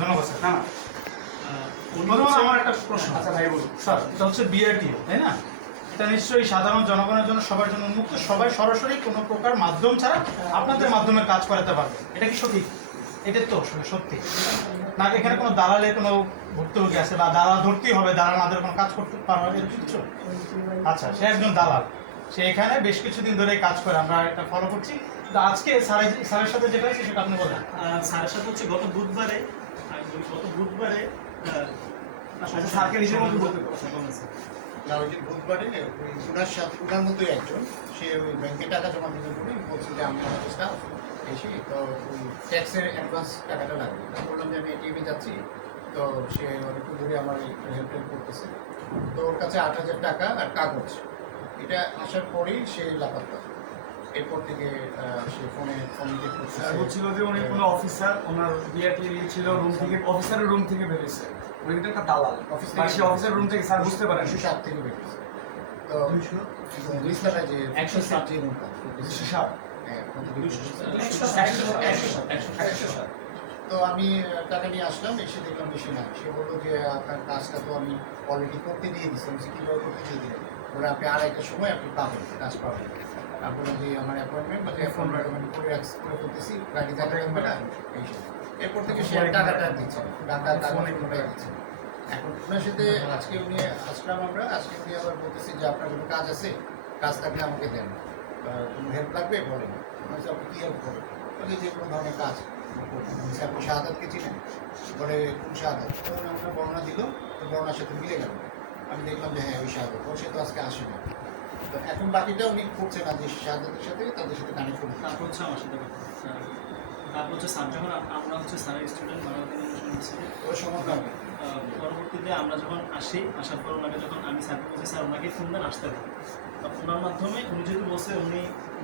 ধন্যবাদ স্যার। না আমার একটা প্রশ্ন। আচ্ছা ভাই বলুন স্যার, এটা হচ্ছে বিআরটিও তাই না? এটা নিশ্চয়ই সাধারণ জনগণের জন্য, সবার জন্য উন্মুক্ত, সবাই সরাসরি কোনো প্রকার মাধ্যম ছাড়া আপনাদের মাধ্যমে কাজ করাতে পারবে, এটা কি সঠিক? এটা তো সত্যি না? এখানে কোনো দালালের কোনো ভুক্তভোগী আছে বা দালাল ধরতেই হবে, দালাল না ধরে কোনো কাজ করতে পারবে এরকম কিছু? আচ্ছা, সে একজন দালাল, সে এখানে বেশ কিছুদিন ধরে কাজ করে, আমরা এটা ফলো করছি। তো আজকে স্যারের সাথে যেটা হয়েছে সেটা আপনি বলেন। স্যারের সাথে হচ্ছে গত বুধবারে আচ্ছা, স্যারকে নিজের মতো বলতে না, ওই যে বুধবারে ওনার সাথে ওনার মতোই একজন, সে ওই ব্যাংকে টাকা জমা দিতে বলে বলছে যে আমি আমার স্টাফ এসে তো ওই ট্যাক্সের অ্যাডভান্স টাকাটা লাগবে। আমি বললাম যে আমি এটিএমে যাচ্ছি, তো সে অনেকক্ষণ ধরে আমার এই হেল্প করতেছে। তো ওর কাছে 8,000 টাকা আর কাগজ, এটা আসার পরেই সে লাপাত্তা। এরপর থেকে সে ফোন করছে, বলছিল যে উনি কোনো অফিসার, ওনার বিআরটি ছিল রুম থেকে, অফিসারের রুম থেকে বেরিয়েছে, উনি কিন্তু একটা দালাল অফিস থেকে, সে অফিসার রুম থেকে স্যার বুঝতে পারেন 207 থেকে বেরিয়েছে। তো লিস্টটা যে 107 যে রুমটা 207 তো আমি টাকা নিয়ে আসলাম, এসে দেখলাম বেশি না। সে বললো যে আপনার কাজটা তো আমি অলরেডি করতে দিয়ে দিচ্ছিলাম। কীভাবে করতে দিয়ে দিলেন? বলে আপনি আড়াইটার সময় আপনি পাবেন, কাজ পাবেন। আর বললাম যে আমার অ্যাপয়েন্টমেন্ট বা ফোন রেকমেন্ড করে করতেছি, গাড়ি দেখা লাগবে না এইসব। এরপর থেকে সে টাকাটা দিচ্ছে, টাকা দিচ্ছে। এখন ওনার সাথে আজকে উনি আসলাম আমরা, আজকে উনি আবার বলতেছি যে আপনার কোনো কাজ আছে, কাজ থাকলে আমাকে দেন, কোনো হেল্প লাগবে বলেন। আপনি কী হেল্প করেন? বলে যে কোনো ধরনের কাজ। আপনি শাহাদাতকে চিনেন? পরে কোন শাহাদাত? তখন আমরা বর্ণনা দিল, তো বর্ণার সাথে মিলে গেল। আমি দেখলাম যে হ্যাঁ ওই শাহাদাত, ও সে তো আজকে আসে না। তো এখন বাকিটা উনি করছে না যে শাহাদাতের সাথে তাদের সাথে কানেক্ট করবে। তারপর হচ্ছে আমার সাথে কথা স্যার, তারপর হচ্ছে স্যার যখন আমরা হচ্ছে স্যারের স্টুডেন্ট বাংলাদেশ ইউনিভার্সিটি, ওই সমাধান পরবর্তীতে আমরা যখন আসার পর ওনাকে যখন আমি স্যারকে বলছি স্যার ওনাকে ফোন দেন আসতে হবে, ওনার মাধ্যমে উনি যেহেতু বলছে উনি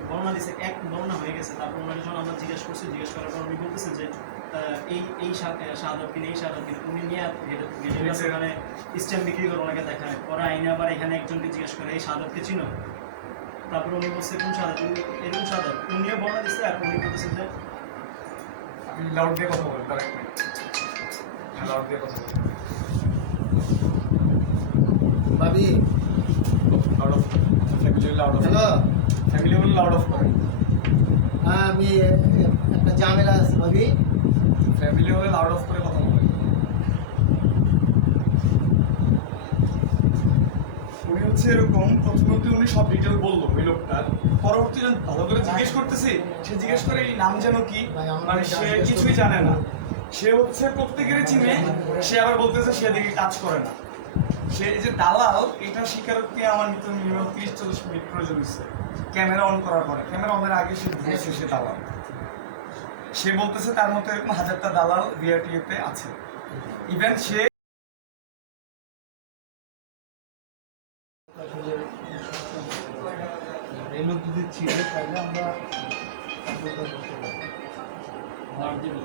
বর্ণনা দিচ্ছে, এক বর্ণনা হয়ে গেছে। তারপর ওনাকে যখন আমরা জিজ্ঞেস করার পর উনি বলতেছে যে এই শাহাদাত কিনে, এই শাহাদাত কিনে উনি নিয়ে মানে স্ট্যাম্প বিক্রি করে ওনাকে দেখায়। পরে আইনে আবার এখানে একজনকে জিজ্ঞেস করে এই শাহাদাতকে চিনো? তারপরে উনি বলছে কোন শাহাদাত? এরকম শাহাদাত উনিও বর্ণনা দিচ্ছে। আর উনি বলতেছে যে আপনি লাউড দিয়ে কথা বলেন, তার এক মিনিট লাউড দিয়ে কথা বলেন। ভাবি loud of, family loud of, hello, family বলে লাউড অফ করেন। হ্যাঁ আমি একটা ঝামেলা আছে ভাবি। ফ্যামিলি হলে লাউড অফ করে কথা বলেন। উনি হচ্ছে এরকম, প্রথমত উনি সব ডিটেল বললো ওই লোকটার, পরবর্তীতে ভালো করে জিজ্ঞেস করতেছি, সে জিজ্ঞেস করে এই নাম যেন কি, মানে সে কিছুই জানে না। সে হচ্ছে প্রত্যেকেরই চিনে, সে আবার বলতেছে সে দিকে কাজ করে না। সে যে দালাল, এটা স্বীকারোক্তি আমার নিতে মিনিমাম 30-40 মিনিট প্রয়োজন হচ্ছে। ক্যামেরা অন করার পরে, ক্যামেরা অনের আগে সে বলছে সে দালাল। সে বলতেছে তার মতো এরকম 1000টা দালাল বিআরটিএতে আছে। ইভেন সে এই লোক যদি ছিল তাহলে আমরা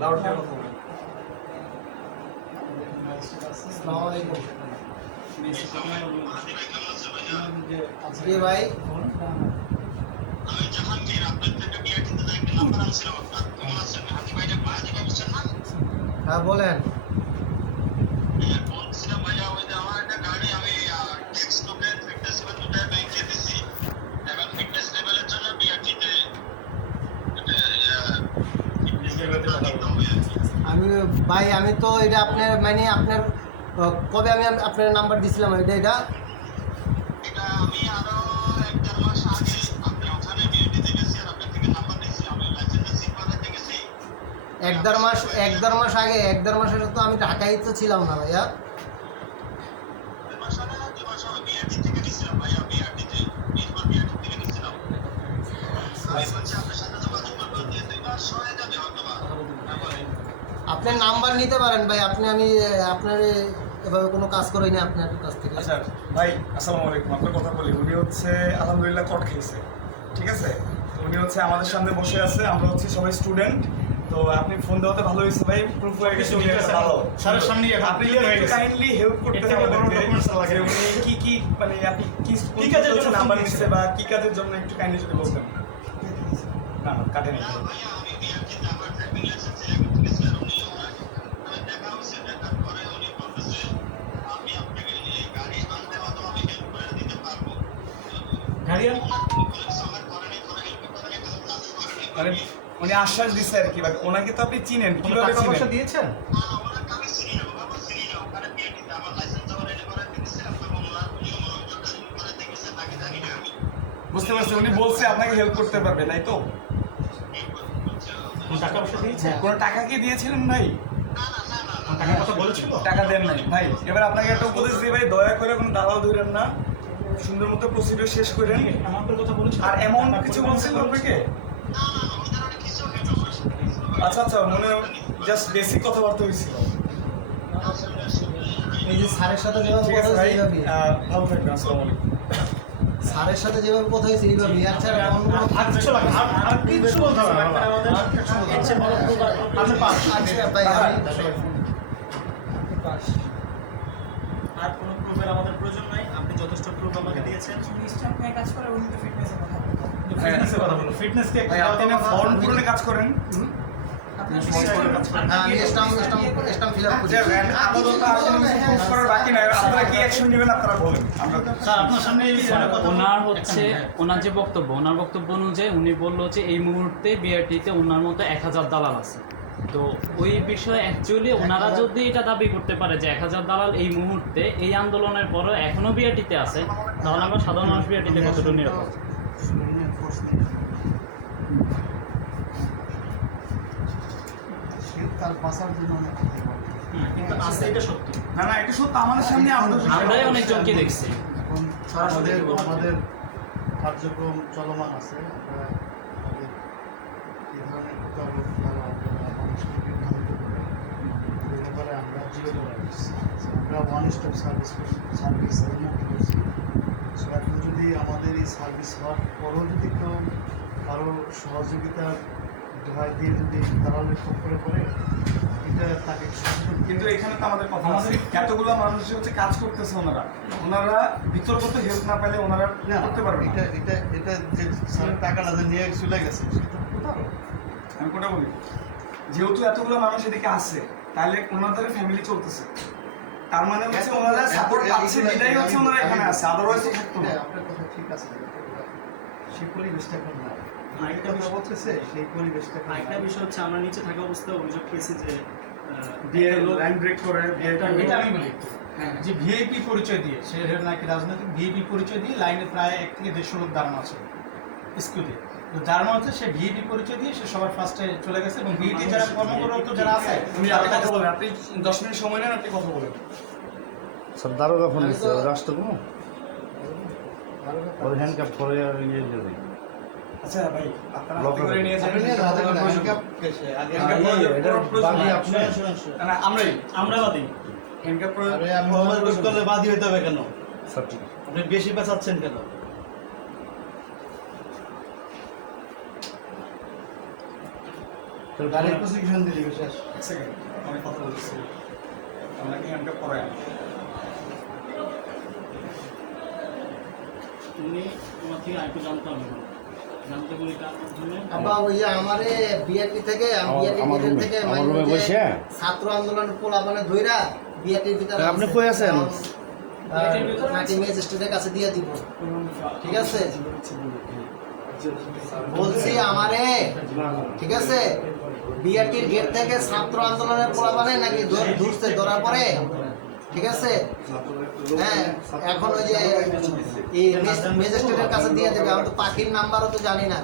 লাউড দিয়ে কথা বলেন। জি ভাই, হ্যাঁ বলেন। আমি ভাই, আমি তো এটা আপনার মানে আপনার কবে আমি আপনার নাম্বার দিছিলাম, এটা এক দেড় মাস আগে, 1-1.5 মাস আগে তো আমি ঢাকায় তো ছিলাম না ভাইয়া। আপনার নাম্বার নিতে পারেন ভাই, আমি আপনার এভাবে কোনো কাজ করি না আপনার কাছ থেকে। আচ্ছা ভাই, আসসালামু আলাইকুম। আপনার কথা বলি, উনি হচ্ছে আলহামদুলিল্লাহ কট খেয়েছে, ঠিক আছে? উনি হচ্ছে আমাদের সামনে বসে আছে, আমরা হচ্ছে সবাই স্টুডেন্ট। তো আপনি ফোন দেওয়াতে ভালো হয়েছে ভাই, প্রুফ হয়ে গেছে ভালো। স্যারের সামনে আপনি কাইন্ডলি হেল্প করতে হবে। উনি কি মানে আপনি কি কাজের জন্য নাম্বার নিচ্ছে বা কি কাজের জন্য একটু কাইন্ডলি যদি বলতেন। না কাটে নেই। আশ্বাস দিচ্ছে আর কি, বাট ওনাকে তো আপনি চিনেন, কোনো কিভাবে টাকা পয়সা চিনেন? দিয়েছেন? বুঝতে পারছি, উনি বলছে আপনাকে হেল্প করতে পারবে, তাই তো? কোনো টাকা পয়সা দিয়েছে? কোনো টাকা কি দিয়েছিলেন ভাই? কোনো টাকার কথা বলেছিল? টাকা দেন নাই ভাই। এবার আপনাকে একটা উপদেশ দিই ভাই, দয়া করে কোনো দালাল ধরেন না, সুন্দর মতো প্রসিডিউর শেষ করেন। অ্যামাউন্টের কথা বলেছিল? আর এমন কিছু বলছিল আপনাকে? আচ্ছা আচ্ছা, মনে জাস্ট বেসিক কথাবার্তা হয়েছিল। এই যে স্যারের সাথে যেভাবে ঠিক কথা আছে ভাই, হয়েছে এইভাবেই। ভালো থাকবেন, আসসালামু আলাইকুম। স্যারের সাথে যেভাবে কথা হয়েছে এইভাবেই। আচ্ছা অন্য কোনো আর কিছু লাগে না, আর কিছু বলতে হবে না বাবা। এর চেয়ে বড় proof আর কোনো আপনি পাস। আচ্ছা ভাই আমি আর কোনো প্রুফের আমাদের প্রয়োজন নাই, আপনি যথেষ্ট প্রুফ আমাকে দিয়েছেন। ফিটনেসের কথা বলো, ফিটনেসকে ভাই আপনি না ফর্ম পূরণে কাজ করেন? আমি স্টাম্প ফিল আপ করি। যে আপাতত আসলে কিছু proof করার বাকি নাই, আপনারা কি অ্যাকশন নেবেন আপনারা বলেন। আমরা স্যার আপনার সামনে এই ফোনে কথা ওনার হচ্ছে ওনার যে বক্তব্য, ওনার বক্তব্য অনুযায়ী উনি বললো যে এই মুহূর্তে বিআরটিতে ওনার মতো 1000 দালাল আছে। তো ওই বিষয়ে অ্যাকচুয়ালি ওনারা যদি এটা দাবি করতে পারে যে 1000 দালাল এই মুহূর্তে এই আন্দোলনের পরও এখনও বিআরটিতে আছে, তাহলে আমরা সাধারণ মানুষ বিআরটিতে কতটুকু নিরাপদ? তার বাঁচার জন্য অনেক কথা বলে। কিন্তু আছে এটা সত্য। না না, এটা সত্য, আমাদের সামনে আমরাই অনেকজনকে দেখছি। এখন আমাদের কার্যক্রম চলমান আছে। আমরা আমাদের এই ধরনের প্রতারক যারা মানুষকে বিভ্রান্ত করে এই ব্যাপারে আমরা জিরো টলারেন্স, আমরা ওয়ান স্টপ সার্ভিস উন্নত করছি। সো এখন যদি আমাদের এই সার্ভিস হওয়ার পরও যদি কেউ কারো সহযোগিতার দোহাই দিয়ে যদি দালালের খপ্পরে পড়ে, এটা তাকে সচেতন। কিন্তু এখানে তো আমাদের কথা আছে, এতগুলো মানুষ যে হচ্ছে কাজ করতেছে, ওনারা ভিতর করতে হেল্প না পেলে ওনারা না করতে পারবে না। এটা যে স্যারের টাকাটা যে নিয়ে চলে গেছে সেটা প্রতারক। আমি কোনটা বলি, যেহেতু এতগুলো মানুষ এদিকে আছে, তাহলে ওনাদের ফ্যামিলি চলতেছে, তার মানে হচ্ছে ওনারা সাপোর্ট পাচ্ছে, বিদায় হচ্ছে ওনারা এখানে আছে, আদারওয়াইজ তো থাকতো না। হ্যাঁ, আপনার কথা ঠিক আছে, সেই পরিবেশটা এখন না। আরেকটা কথা বিষয়- বলতেছে সেই পরিবেশটা এখন আরেকটা নাই। বিষয় হচ্ছে আমরা নিচে থাকা অবস্থায় অভিযোগ পেয়েছি যে দিয়ে লাইন ব্রেক করে এটা আমি বলি একটু। যে ভিআইপি পরিচয় দিয়ে সে নাকি রাজনৈতিক ভিআইপি পরিচয় দিয়ে লাইনে প্রায় 1 থেকে 150 লোক দাঁড়ানো আছে স্কুলে। তো যার মধ্যে সে ভিআইপি পরিচয় দিয়ে সে সবার ফার্স্টে চলে গেছে এবং ভিআইপি যারা কর্মকর্তা যারা আছে আপনি কথা বলেন, আপনি 10 মিনিট সময় নেন, আপনি কথা বলেন। স্যার দারোগা ফোন দিচ্ছে রাষ্ট্র কোনো ওর হ্যান্ডকাপ করে আর ইয়ে দিয়ে দেয়। আচ্ছা ভাই, আপনারা Lock হাতে করে নিয়ে যান। আপনি নিয়ে যান, হাতে করে প্রয়োজন। handcuff কেসে, আগে handcuff handcuff প্রয়োজন, এটা প্রয়োজন। বাদী আপনি না, আমরাই আমরা বাদী। হ্যান্ডকাপ প্রয়োজন। আরে আমি মোবাইল ইউজ করলে বাদী হতে হবে কেন? স্যার ঠিক আপনি বেশি পেঁচাচ্ছেন কেন? গাড়ির প্রসিকিউশন দিলি শেষ। এক সেকেন্ড, আমি কথা বলছি। আমরা কি হ্যান্ডকাপ করাই? উনি তোমার থেকে আরেকটু জানতে হবে না। জানতে বলি কার মাধ্যমে আব্বা ওই যে আমারে বিআরটি থেকে আমার বিআরটি থেকে আমার রুমে বসে ছাত্র আন্দোলনের পোলা মানে ধইরা বিআরটির ভিতরে আপনি কই আছেন? নাকি ম্যাজিস্ট্রেটের কাছে দিয়ে দিব। ঠিক আছে, বলছি আমারে, ঠিক আছে, বিআরটির গেট থেকে ছাত্র আন্দোলনের পোলা মানে নাকি ধরছে, ধরার পরে, ঠিক আছে, হ্যাঁ, এখন ওই যে এই ম্যাজিস্ট্রেটের কাছে দিয়ে দেবে। আমি তো পাখির নাম্বারও তো জানি না,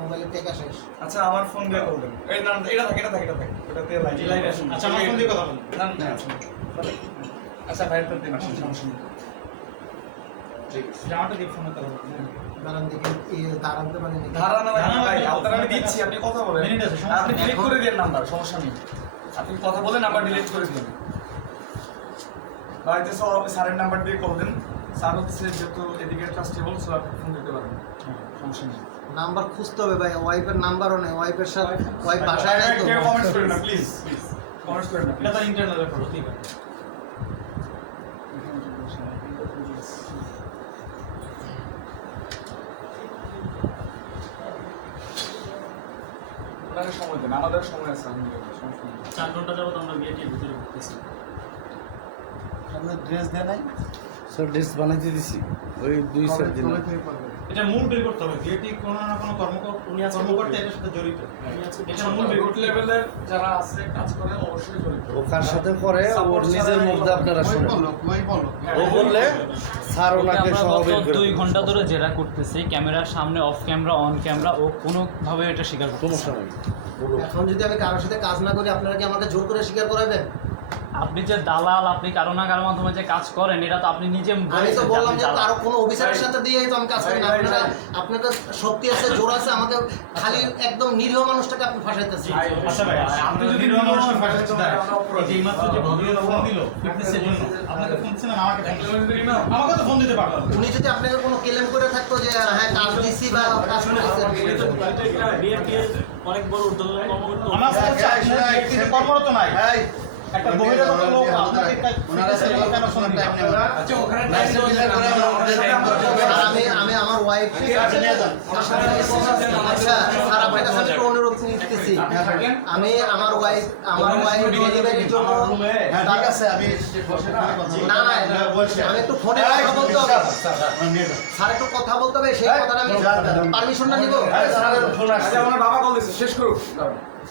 মোবাইলে টেকা শেষ। আচ্ছা, আমার ফোন দিয়ে করবেন। এই না, এটা থাকে। ওটাতে লাইন আসুন। আচ্ছা আমার ফোন দিয়ে কথা বলুন। না, না, আসুন। আচ্ছা, ভাইয়ের দিন আসুন, সমস্যা নেই। জামাটা দিয়ে ফোনে কথা বলুন। দাঁড়ান দেখি, দাঁড়াতে পারি না। ধারা না লাগে না ভাই, ধারা আপনারা আমি দিচ্ছি, আপনি কথা বলেন। মিনিট আছে, সমস্যা আপনি নেই। ডিলিট করে দিন নাম্বার, সমস্যা নেই। আপনি কথা বলেন, নাম্বার ডিলিট করে দিন। বাড়িতে সব স্যারের নাম্বার দিয়ে কল দেন। স্যার হচ্ছে যেহেতু এদিকে ট্রাস্টেবল, সো আপনি ফোন দিতে পারেন, সমস্যা নেই। নাম্বার খুঁজতে হবে ভাই, ওয়াইফের নাম্বারও নেই, ওয়াইফের সাথে ওয়াইফ বাসায় নাই তো। কেউ কমেন্টস করেন না প্লিজ, কমেন্টস করেন না এটা তার ইন্টারনাল ব্যাপার হতেই পারে। ওনাকে সময় দেন, আমাদের সময় আছে, আলহামদুলিল্লাহ, সমস্যা নেই। 4 ঘন্টা যাবত আমরা বিআরটির ভিতরে ঘুরতেছি। আপনার ড্রেস দেয় নাই? স্যার লিস্ট বানাইতে দিছি ওই 2 সেট দিন কবে থেকে করবেন? এটা মূল বের করতে হবে বিআরটি কোনো না কোনো কর্মকর্তা এটার সাথে জড়িত। এটা মূল বের রুট লেভেলের যারা আছে কাজ করে অবশ্যই জড়িত। ও কার সাথে করে ওর নিজের মুখ দিয়ে আপনারা শুনেন। ও বললে স্যার ওনাকে আমরা সহ গত বের করে 2 দিন। ঘন্টা ধরে জেরা করতেছি, ক্যামেরার সামনে, অফ ক্যামেরা, অন ক্যামেরা, ও কোনোভাবে এটা স্বীকার করছে না। সমস্যা নেই বলুন। এখন যদি আমি কারোর সাথে কাজ না করি আপনারা কি আমাকে জোর করে স্বীকার করাবেন? আপনি যে দালাল, আপনি কারো না কারোর মাধ্যমে যে কাজ করেন, এটা তো আপনি নিজে আমি তো বলেছেন যে বললাম আপনি যে দালাল। কারো কোনো অফিসারের সাথে দিয়েই তো আমি কাজ করি না। আপনারা আপনাদের শক্তি আছে, জোর আছে, আমাকে খালি একদম নিরীহ মানুষটাকে আপনি ফাঁসাইতেছেন। আচ্ছা ভাই, আপনি যদি নিরীহ মানুষকে ফাঁসাতে চান, এই যে এইমাত্র যে ভদ্রলোক ফোন দিল ফিটনেসের জন্য, আপনাকে ফোন দিচ্ছেন না আমাকে ফোন দিচ্ছেন? আমাকে তো ফোন দিতে পারলো না। উনি যদি আপনাকে কোনো ক্লেম করে থাকতো যে হ্যাঁ কাজ দিছি বা কাজ করেছেন, বিএনপি এর অনেক বড় উদ্যোগ কর্মকর্তা আমার কাছে হচ্ছে আপনার ব্যক্তিগত কর্মরত নাই। একটা বহিরাগত লোক আপনাকে ফিটনেসের জন্য কেন ফোন দিবে? আচ্ছা ওখানে আর আমি আমার ওয়াইফ আচ্ছা স্যার আপনার কাছে আমি একটু অনুরোধ নিতেছি, আমি আমার ওয়াইফ ডেলিভারির জন্য ঠিক আছে, আমি না না আমি একটু ফোনে কথা বলতে হবে, স্যার একটু কথা বলতে হবে, সেই কথাটা আমি পারমিশনটা নিব। আচ্ছা আমার বাবা কল দিচ্ছে, শেষ করুক।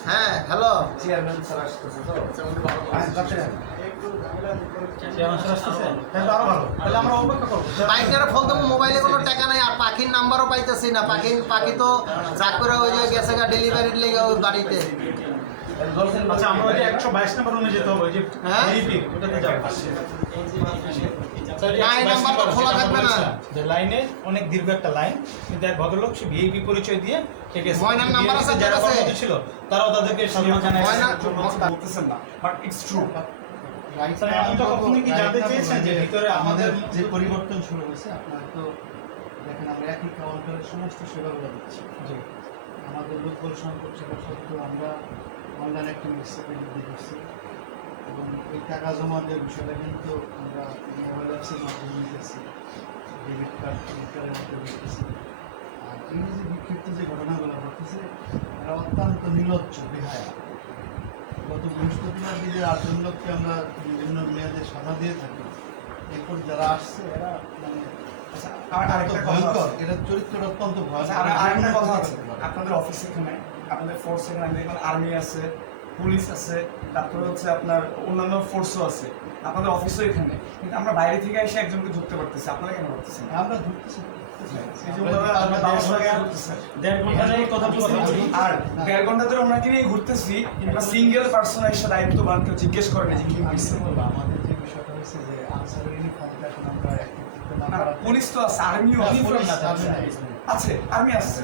হ্যাঁ হ্যালো, চেয়ারম্যান স্যার আসতেছে? তাহলে তো আরো ভালো। তাহলে আমরা অপেক্ষা করবো। বাইকের ফোন দেবো, মোবাইলে কোনো টাকা নাই, আর পাখির নাম্বারও পাইতেছি না। পাখি তো ট্রাক করে ওই যে গেছে গা ডেলিভারির লেগে ওই বাড়িতে। আচ্ছা আমরা ওই যে 122 নম্বর রুমে যেতে হবে, ওই যে হ্যাঁ? ভিআইপি, ওটাতে যাবো। না, এই নাম্বার তো খোলা থাকবে না। যে লাইনে অনেক দীর্ঘ একটা লাইন, কিন্তু এক ভদ্রলোক সে ভিআইপি পরিচয় দিয়ে ঠিক আছে ময়নার নাম্বার আছে যারা আপনার কাছে? কর্মরত ছিল তারাও তাদেরকে স্বাগত জানায়। বলতেছেন না, বাট ইটস ট্রু। স্যার, আপনি তো কখনোই কি জানতে চেয়েছেন যে ভিতরে আমাদের যে পরিবর্তন শুরু হয়েছে, আপনারা তো দেখেন আমরা একই কাউন্টারের সমস্ত সেবাগুলো দিচ্ছি। জি। আমাদের লোকবল সংকট সেবা সত্ত্বেও আমরা অনলাইন একটা মিক্সের বৃদ্ধি করছি এবং এই টাকা জমা দেওয়ার বিষয়টা কিন্তু আমরা মোবাইল অ্যাপসের মাধ্যমে নিতেছি, ডেবিট কার্ড, ক্রেডিট কার্ডের মাধ্যমে নিতেছি। আর এই যে বিক্ষিপ্ত যে ঘটনাগুলো ঘটতেছে, এরা অত্যন্ত নির্লজ্জ, বেহায়া। গত বৃহস্পতিবার দিকে 8 লোককে আমরা বিভিন্ন মেয়াদে সাজা দিয়ে থাকি। এরপর যারা আসছে এরা মানে অত্যন্ত ভয়ঙ্কর, এরা চরিত্রটা অত্যন্ত আচ্ছা, ভয়ঙ্কর। আরেকটা কথা আছে, আপনাদের অফিস এখানে, আপনাদের ফোর্স এখানে, আমি দেখলাম আর্মি আছে, পুলিশ আছে, তারপরে হচ্ছে আপনার অন্যান্য ফোর্সও আছে, আপনাদের অফিসও এখানে, কিন্তু আমরা বাইরে থেকে এসে একজনকে ধরতে পারতেছি, আপনারা কেন করতেছেন? আমরা ধরতেছি। এই যে ওনারা আপনার বাবার সঙ্গে ঘুরতেছে। 1.5 ঘন্টা ধরে কথা বলছি। আর 1.5 ঘন্টা ধরে ওনাকে নিয়ে ঘুরতেছি, একটা সিঙ্গেল পার্সন এসে দায়িত্ববান কেউ জিজ্ঞেস করেন যে কি হয়েছে। আমাদের যে বিষয়টা হয়েছে যে আনসারের ইউনিফর্মটা এখন আমরা active করতে না না, পারার পুলিশ তো আছে, আর্মিও আছে, Uniform না, আছে, আর্মি আছে।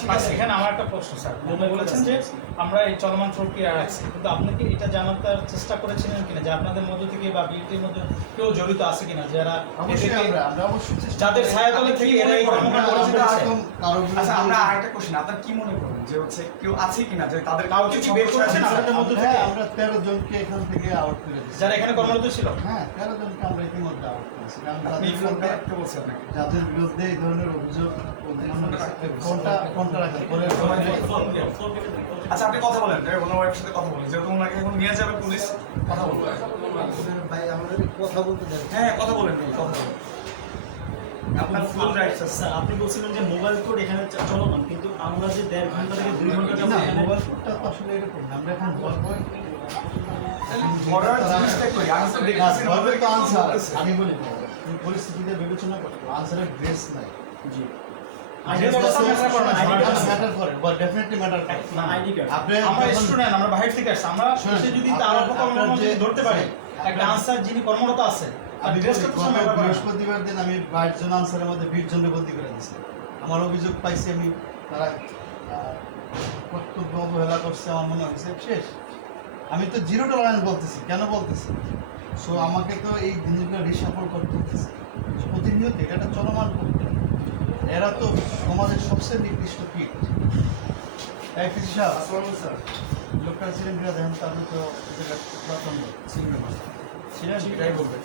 ঠিক আচ্ছা, আছে, এখানে আমার একটা প্রশ্ন স্যার, আপনি বলেছেন যে আমরা এই চলমান প্রক্রিয়া রাখছি, কিন্তু আপনি কি এটা জানার চেষ্টা করেছিলেন কিনা যে আপনাদের মধ্য থেকে বা বিএনপির মধ্যে কেউ জড়িত আছে কিনা, যারা অবশ্যই এদেরকে- আমরা অবশ্যই চেষ্টা যাদের ছায়াতলে থেকে এরা এই কর্মকাণ্ড করেছে? আচ্ছা আমরা আরেকটা কোশ্চেন, আপনার কি মনে করেন যে হচ্ছে কেউ আছে কিনা যে তাদের কাউকে কি বের করেছেন আপনাদের মধ্য থেকে? হ্যাঁ, আমরা 13 জনকে এখান থেকে আউট করে দিচ্ছি। যারা এখানে কর্মরত ছিল? হ্যাঁ, 13 জনকে আমরা ইতিমধ্যে আউট করেছি। কারণ আপনি তাদের ফোনটা বিরুদ্ধে- রাখতে বলছেন আপনাকে। যাদের বিরুদ্ধে এই ধরনের অভিযোগ কোনটা রাখেন পরে আচ্ছা আপনি কথা বলেন, ওনার ওয়াইফের সাথে কথা বলেন, যেহেতু ওনাকে এখন নিয়ে যাবে পুলিশ, কথা বলবেন। ভাই আমাদের কথা বলতে দেন। হ্যাঁ কথা বলেন, কথা বলেন। আপনার ফুল রাইটস আছে। স্যার, আপনি বলছিলেন যে মোবাইল কোড এখানে চলমান, কিন্তু আমরা যে 1.5 ঘন্টা থেকে 2 ঘন্টা না, যাবত এখানে মোবাইল ফোনটা তো আসলে এরকম না। আমরা এখন ঘোরার জিনিসটা করি, আমি তো দেখতেছি না, গল্পের তো আনসার বলতেছে। আমি বলি না, এই পরিস্থিতিতে বিবেচনা করতে আনসারের ড্রেস নাই। জি। ড্রেস ম্যাটার করে না, ম্যাটার করে, বা ডেফিনেটলি ম্যাটার করে। না আইডি কার্ড। আপনি আমরা যখন- স্টুডেন্ট, আমরা বাইরে থেকে আসছি, আমরা শোনেন, এসে যদি আপনার- তার আপনার যে- ধরতে পারি একটা আনসার যিনি কর্মরত আছে, আর আমি ড্রেসটা তো গত ম্যাটার করে না। বৃহস্পতিবার দিন আমি 22 জন আনসারের মধ্যে 20 জনকে বদলি করে দিয়েছি। আমার অভিযোগ পাইছি আমি, তারা কর্তব্য অবহেলা করছে, আমার মনে হয়েছে শেষ। আমি তো 0 টলারেন্স বলতেছি, কেন বলতেছি? সো আমাকে তো এই জিনিসগুলো রিসাফল করতে হতেছে প্রতিনিয়ত, এটা একটা চলমান প্রক্রিয়া। এরা তো সমাজের সবচেয়ে নির্দিষ্ট পিঠ। এক হিসাব লোকটা ছিলেন কিনা দেখেন, তাদের তো প্রথম ছিলেন, এটাই বলবে।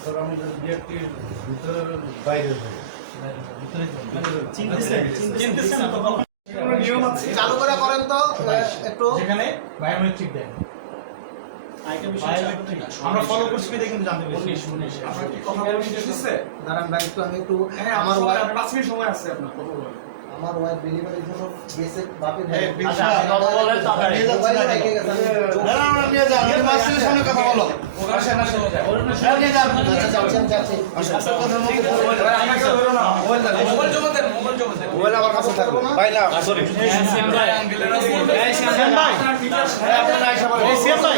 বাইরে ভিতরে চিনতেছেন না তো কখন? কোনো নিয়ম আছে? চালু করে করেন তো একটু। যেখানে বায়োমেট্রিক দেয়। আরেকটা বিষয় হচ্ছে আমাদের আমরা ফলো করছি দেখে কিন্তু জানতে পেরেছি। আপনার কি কথা বলা শেষ হচ্ছে? দাঁড়ান ভাই একটু আমি একটু হ্যাঁ, আমার আমার ওয়াইফ 5 মিনিট সময় আছে আপনার কথা বলার। আমার ওয়াইফ ডেলিভারির জন্য গেছে বাপে এই বিশা, কথা বলেন তো আপনারা। নিয়ে যাচ্ছি না কেন? না, না, না, নিয়ে যান। আপনি মাস্টারের সামনে কথা বলো। হ্যাঁ, নিয়ে যান। আচ্ছা, যাচ্ছেন, যাচ্ছেন। আপনার কথার মধ্যে বলবেন। ভাই, আমাকে ধরো না। মোবাইল আমার কাছে থাকবে। ভাই না, সরি। সিএম ভাই, আপনারা আইসা বলেন। সিএম ভাই,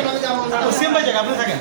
সিএম ভাই জায়গা আপনি থাকেন।